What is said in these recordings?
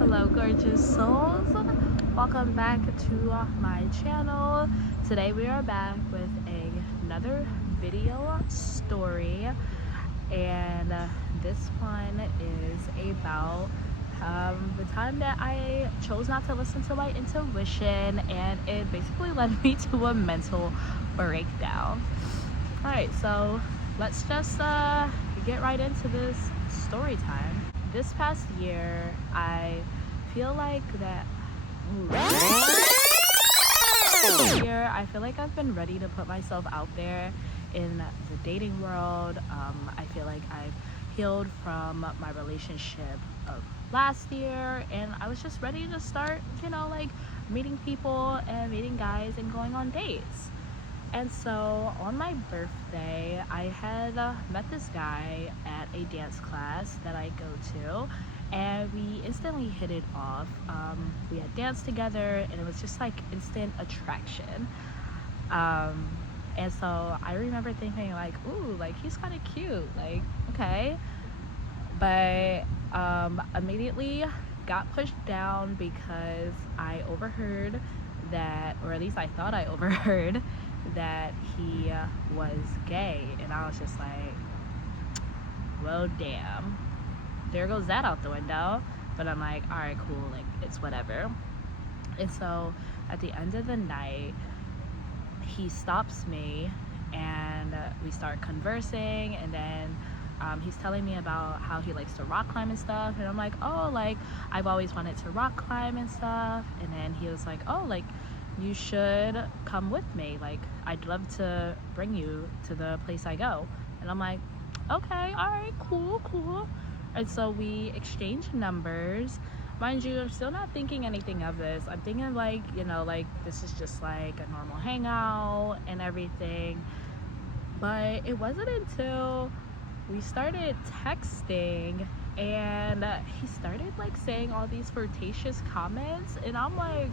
Hello gorgeous souls, welcome back to my channel. Today we are back with another video story, and this one is about the time that I chose not to listen to my intuition, and it basically led me to a mental breakdown. Alright, so let's just get right into this story time. This past year, I feel like that I feel like I've been ready to put myself out there in the dating world. I feel like I've healed from my relationship of last year, and I was just ready to start, like meeting people and meeting guys and going on dates. And so on my birthday, I had met this guy at a dance class that I go to, and we instantly hit it off. We had danced together, and it was just like instant attraction. And so I remember thinking like, ooh, like he's kind of cute, like, okay. But immediately got pushed down because I overheard that, or at least I thought I overheard that he was gay, and I was just like, well, damn, there goes that out the window. But I'm like, all right, cool, like it's whatever. And so at the end of the night, he stops me, and we start conversing, and then he's telling me about how he likes to rock climb and stuff, and I'm like, oh, like I've always wanted to rock climb and stuff. And then he was like, oh, like you should come with me, like I'd love to bring you to the place I go. And I'm like, okay, all right, cool. And so we exchanged numbers. Mind you, I'm still not thinking anything of this. I'm thinking like, like this is just like a normal hangout and everything. But it wasn't until we started texting, and he started like saying all these flirtatious comments, and I'm like,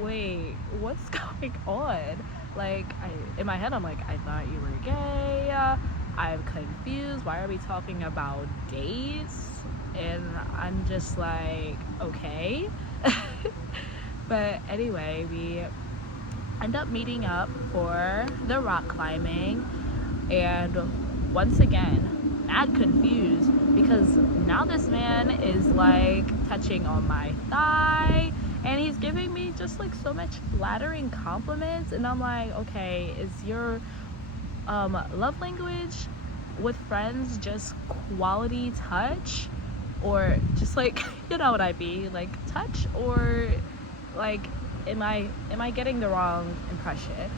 wait, what's going on? Like, in my head, I'm like, I thought you were gay. I'm confused. Why are we talking about dates? And I'm just like, okay. But anyway, we end up meeting up for the rock climbing, and once again, mad confused, because now this man is like touching on my thigh, and he's giving me just like so much flattering compliments. And I'm like, okay, is your love language with friends just quality touch, or just like, you know what I mean, like touch, or like am I getting the wrong impression?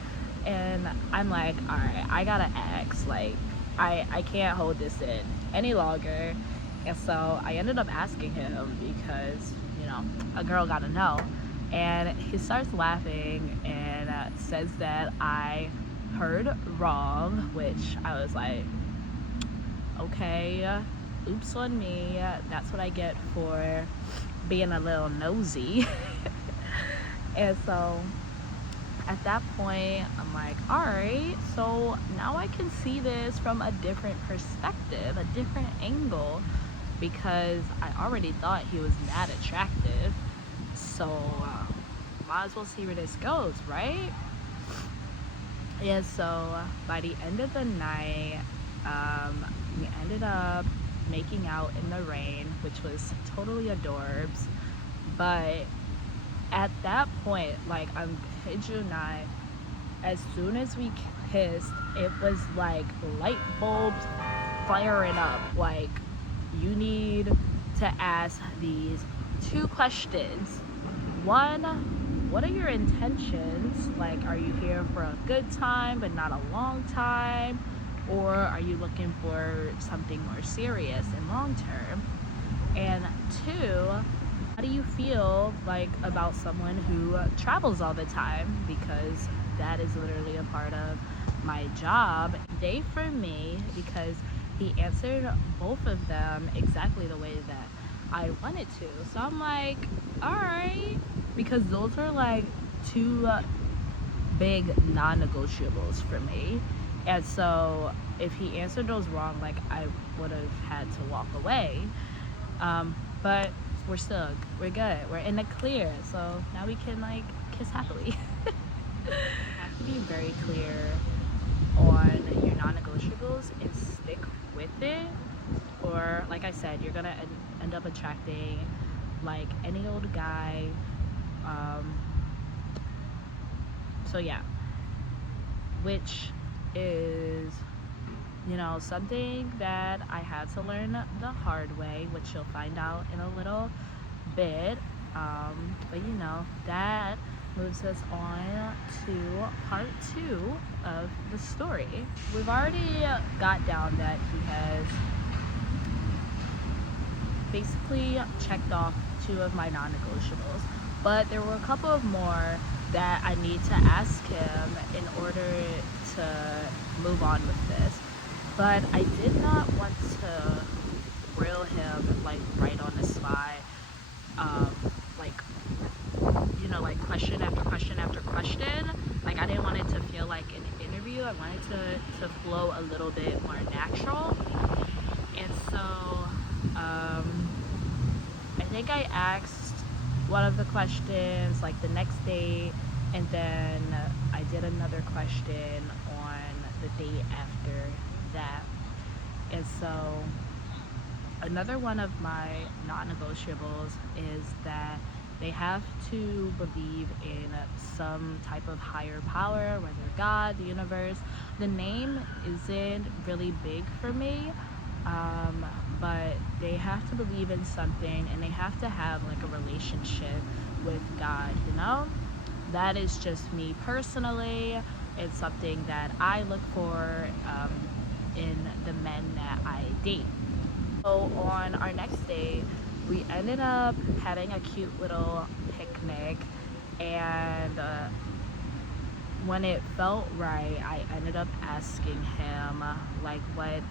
And I'm like, all right, I gotta ask, like I can't hold this in any longer. And so I ended up asking him, because a girl gotta know. And he starts laughing and says that I heard wrong, which I was like, okay, oops on me. That's what I get for being a little nosy. And so at that point, I'm like, all right, so now I can see this from a different perspective, a different angle, because I already thought he was mad attractive. So might as well see where this goes, right? And so by the end of the night, we ended up making out in the rain, which was totally adorbs. But at that point, like, I'm kid you not, as soon as we kissed, it was like light bulbs firing up. Like, you need to ask these two questions. One, what are your intentions? Like, are you here for a good time but not a long time? Or are you looking for something more serious and long term? And two, how do you feel like about someone who travels all the time? Because that is literally a part of my job. Day for me, because he answered both of them exactly the way that I wanted to. So I'm like, all right, because those are like two big non-negotiables for me. And so if he answered those wrong, like I would have had to walk away. But we're stuck, we're good, we're in the clear, so now we can like kiss happily. You have to be very clear on your non-negotiables and stick with it, or like I said, you're gonna end up attracting like any old guy. So yeah, which is, you know, something that I had to learn the hard way, which you'll find out in a little bit. But you know, that moves us on to part 2 of the story. We've already got down that he has basically checked off 2 of my non-negotiables, but there were a couple of more that I need to ask him in order to move on with this. But I did not want to grill him like right on the spot, like, you know, like question after question after question. Like I didn't want it to feel like an interview. I wanted to flow a little bit more natural. And so I think I asked one of the questions like the next day, and then I did another question on the day after that. And so another one of my non-negotiables is that they have to believe in some type of higher power, whether God, the universe. The name isn't really big for me, but they have to believe in something, and they have to have like a relationship with God, you know? That is just me personally. It's something that I look for in the men that I date. So on our next day, we ended up having a cute little picnic, and when it felt right, I ended up asking him like what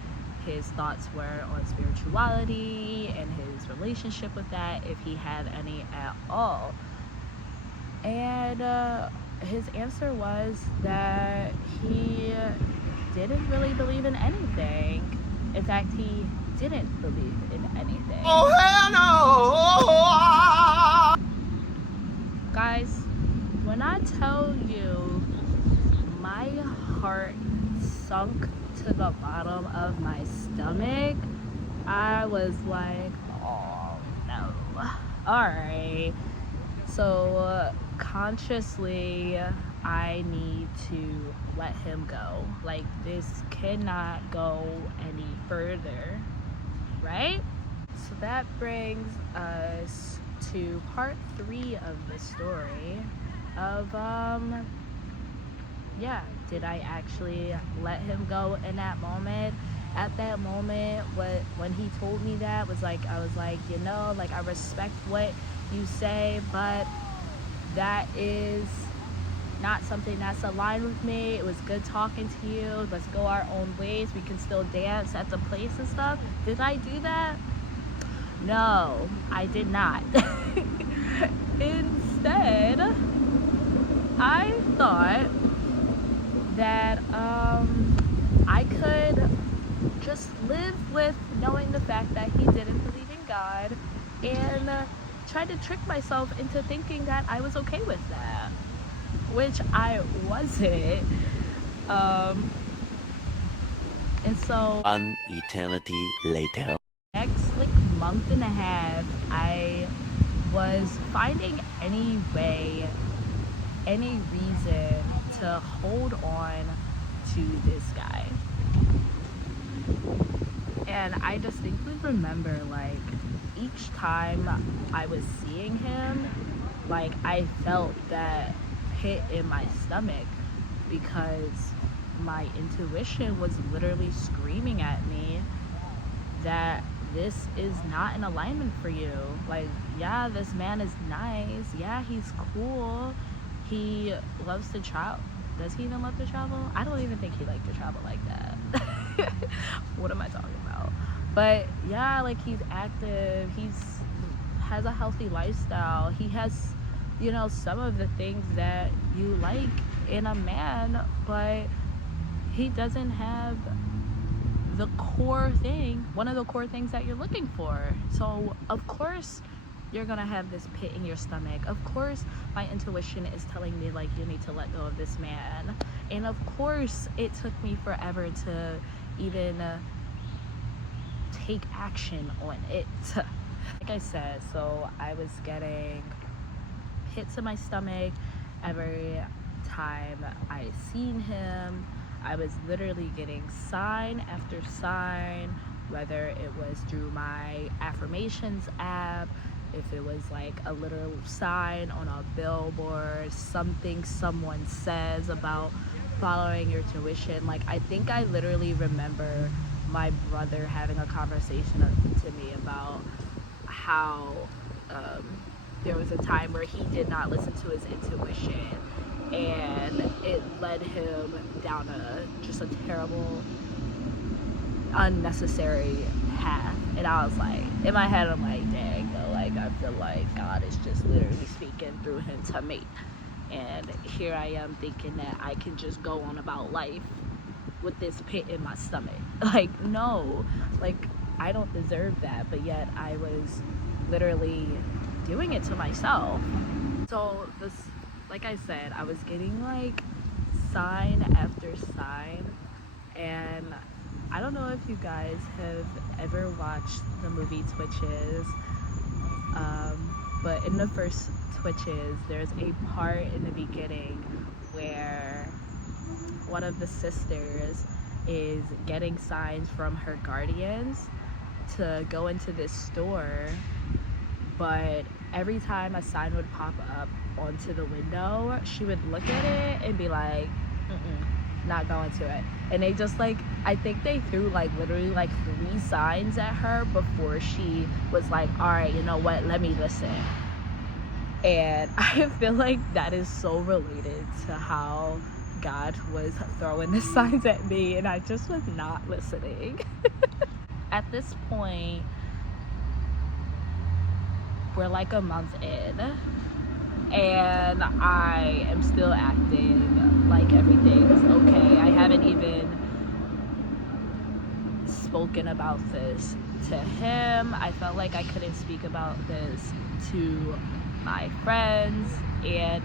his thoughts were on spirituality and his relationship with that, if he had any at all. And his answer was that he didn't really believe in anything. In fact, he didn't believe in anything. Oh hell no! Guys, when I tell you my heart sunk to the bottom of my stomach, I was like, oh no. Alright, so consciously I need to let him go. Like, this cannot go any further, right? So that brings us to part 3 of the story of yeah, did I actually let him go in that moment? At that moment, when he told me that, was like, I was like, you know, like, I respect what you say, but that is not something that's aligned with me. It was good talking to you. Let's go our own ways. We can still dance at the place and stuff. Did I do that? No, I did not. Instead, I thought that I could just live with knowing the fact that he didn't believe in God, and tried to trick myself into thinking that I was okay with that, which I wasn't. And so An eternity later. next like month and a half, I was finding any way, any reason to hold on to this guy. And I distinctly remember, like, each time I was seeing him, like, I felt that pit in my stomach, because my intuition was literally screaming at me that this is not in alignment for you. Like, yeah, this man is nice. Yeah, he's cool. He loves to travel. Does he even love to travel? I don't even think he liked to travel like that. What am I talking about? But yeah, like, he's active. Has a healthy lifestyle. He has, you know, some of the things that you like in a man, but he doesn't have the core thing, one of the core things that you're looking for. So of course you're gonna have this pit in your stomach. Of course, my intuition is telling me, like, you need to let go of this man. And of course, it took me forever to even take action on it. Like I said, so I was getting pits in my stomach every time I seen him. I was literally getting sign after sign, whether it was through my affirmations app, if it was like a literal sign on a billboard, something someone says about following your tuition. Like, I think I literally remember my brother having a conversation to me about how there was a time where he did not listen to his intuition, and it led him down just a terrible, unnecessary path. And I was like, in my head, I'm like, dang, though, like, I feel like God is just literally speaking through him to me. And here I am thinking that I can just go on about life with this pit in my stomach. Like, no, like, I don't deserve that, but yet I was literally doing it to myself. So this, like I said, I was getting like sign after sign, and I don't know if you guys have ever watched the movie Twitches, but in the first Twitches, there's a part in the beginning where one of the sisters is getting signs from her guardians to go into this store, but every time a sign would pop up onto the window, she would look at it and be like, not going to it. And they just like, I think they threw like literally like 3 signs at her before she was like, all right, you know what, let me listen. And I feel like that is so related to how God was throwing the signs at me, and I just was not listening. At this point, we're like a month in, and I am still acting like everything's okay. I haven't even spoken about this to him. I felt like I couldn't speak about this to my friends, and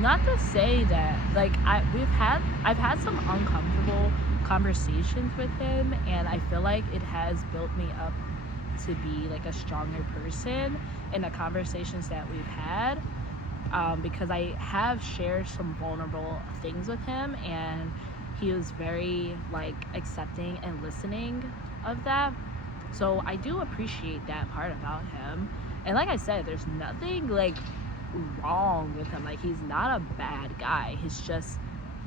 not to say that, like, I've had some uncomfortable conversations with him, and I feel like it has built me up to be like a stronger person in the conversations that we've had, because I have shared some vulnerable things with him, and he was very like accepting and listening of that. So I do appreciate that part about him. And like I said, there's nothing like wrong with him. Like, he's not a bad guy, he's just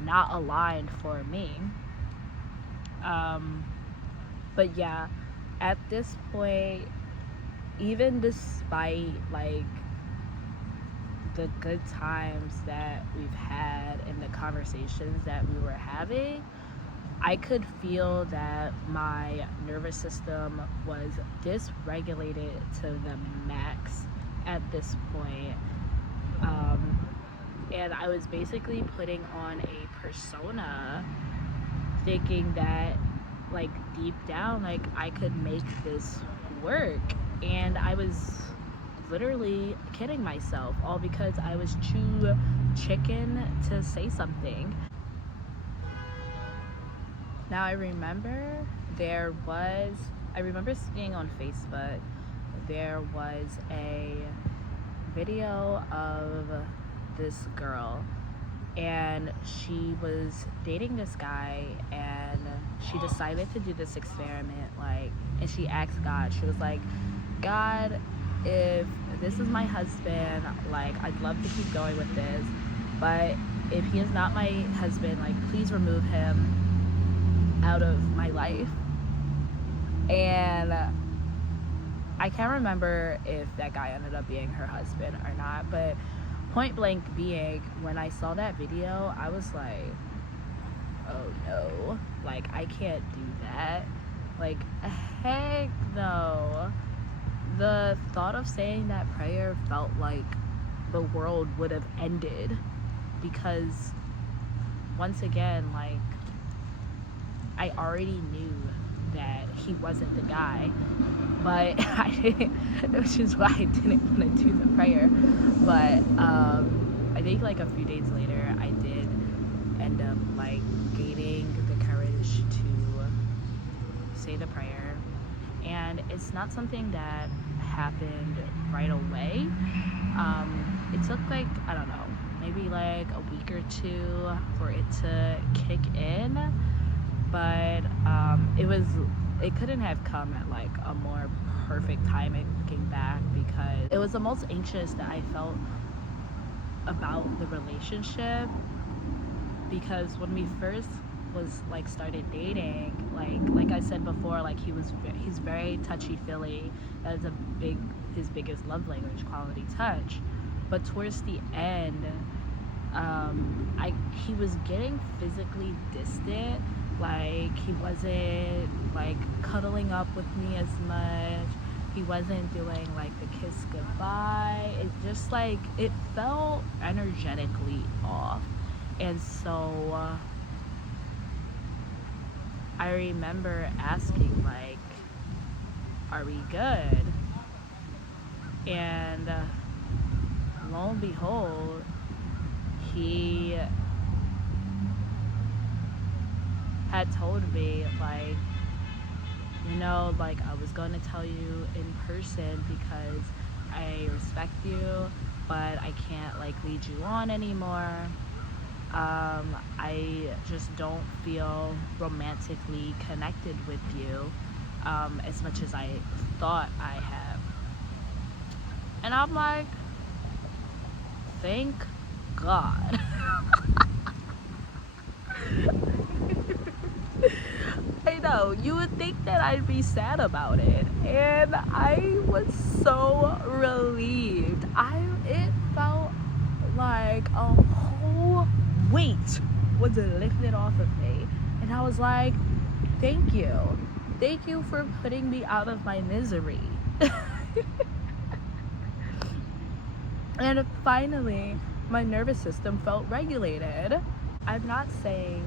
not aligned for me. But yeah, at this point, even despite like the good times that we've had and the conversations that we were having, I could feel that my nervous system was dysregulated to the max at this point. And I was basically putting on a persona, thinking that, like, deep down, like, I could make this work. And I was literally kidding myself, all because I was too chicken to say something. Now I remember seeing on Facebook, there was a video of this girl, and she was dating this guy, and she decided to do this experiment, like, and she asked God, she was like, God, if this is my husband, like, I'd love to keep going with this, but if he is not my husband, like, please remove him out of my life. And I can't remember if that guy ended up being her husband or not, but point blank being, when I saw that video, I was like, oh no, like, I can't do that. Like, heck no. The thought of saying that prayer felt like the world would have ended, because once again, like, I already knew that he wasn't the guy. But I didn't, which is why I didn't want to do the prayer. But I think like a few days later, I did end up like gaining the courage to say the prayer. And it's not something that happened right away. It took like, I don't know, maybe like a week or two for it to kick in. But it couldn't have come at like a more perfect time looking back, because it was the most anxious that I felt about the relationship, because when we first was like started dating, like I said before, like he's very touchy-feely. That is his biggest love language, quality touch. But towards the end, he was getting physically distant. Like he wasn't like cuddling up with me as much. He wasn't doing like the kiss goodbye. It just like, it felt energetically off. And so I remember asking like, are we good? And lo and behold, he had told me like, like I was going to tell you in person because I respect you, but I can't like lead you on anymore. I just don't feel romantically connected with you as much as I thought I have. And I'm like, thank God. I know, you would think that I'd be sad about it, and I was so relieved. It felt like a whole weight was lifted off of me, and I was like, thank you for putting me out of my misery. And finally my nervous system felt regulated. I'm not saying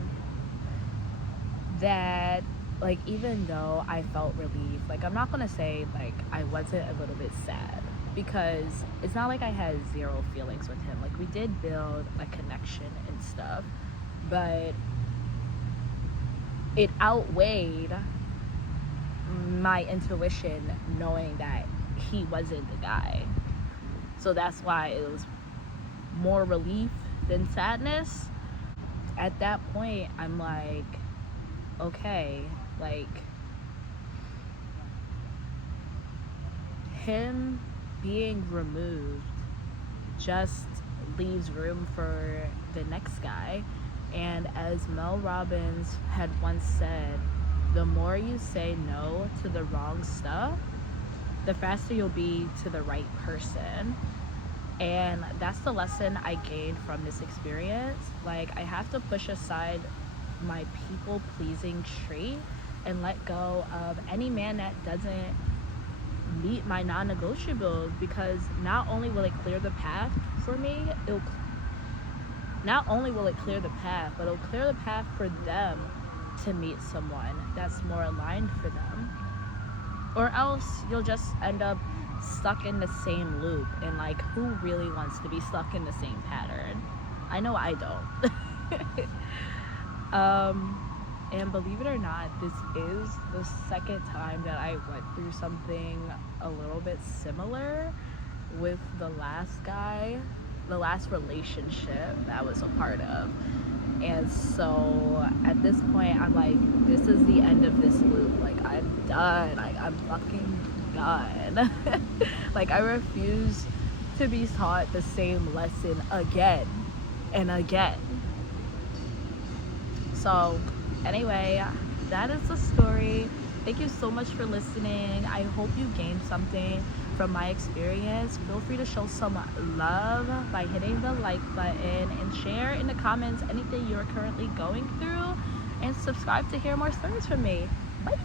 that like, even though I felt relieved, like I'm not gonna say like I wasn't a little bit sad, because it's not like I had zero feelings with him. Like we did build a connection and stuff, but it outweighed my intuition knowing that he wasn't the guy. So that's why it was more relief than sadness. At that point, I'm like, okay, like him being removed just leaves room for the next guy. And as Mel Robbins had once said, the more you say no to the wrong stuff, the faster you'll be to the right person. And that's the lesson I gained from this experience. Like, I have to push aside my people pleasing trait and let go of any man that doesn't meet my non-negotiables, because not only will it clear the path for me, not only will it clear the path, but it'll clear the path for them to meet someone that's more aligned for them. Or else you'll just end up stuck in the same loop, and like, who really wants to be stuck in the same pattern? I know I don't. And believe it or not, this is the second time that I went through something a little bit similar with the last guy, the last relationship that I was a part of. And so at this point, I'm like, this is the end of this loop. Like, I'm done. Like, I'm fucking done. Like, I refuse to be taught the same lesson again and again. So anyway, that is the story. Thank you so much for listening. I hope you gained something from my experience. Feel free to show some love by hitting the like button, and share in the comments anything you're currently going through, and subscribe to hear more stories from me. Bye.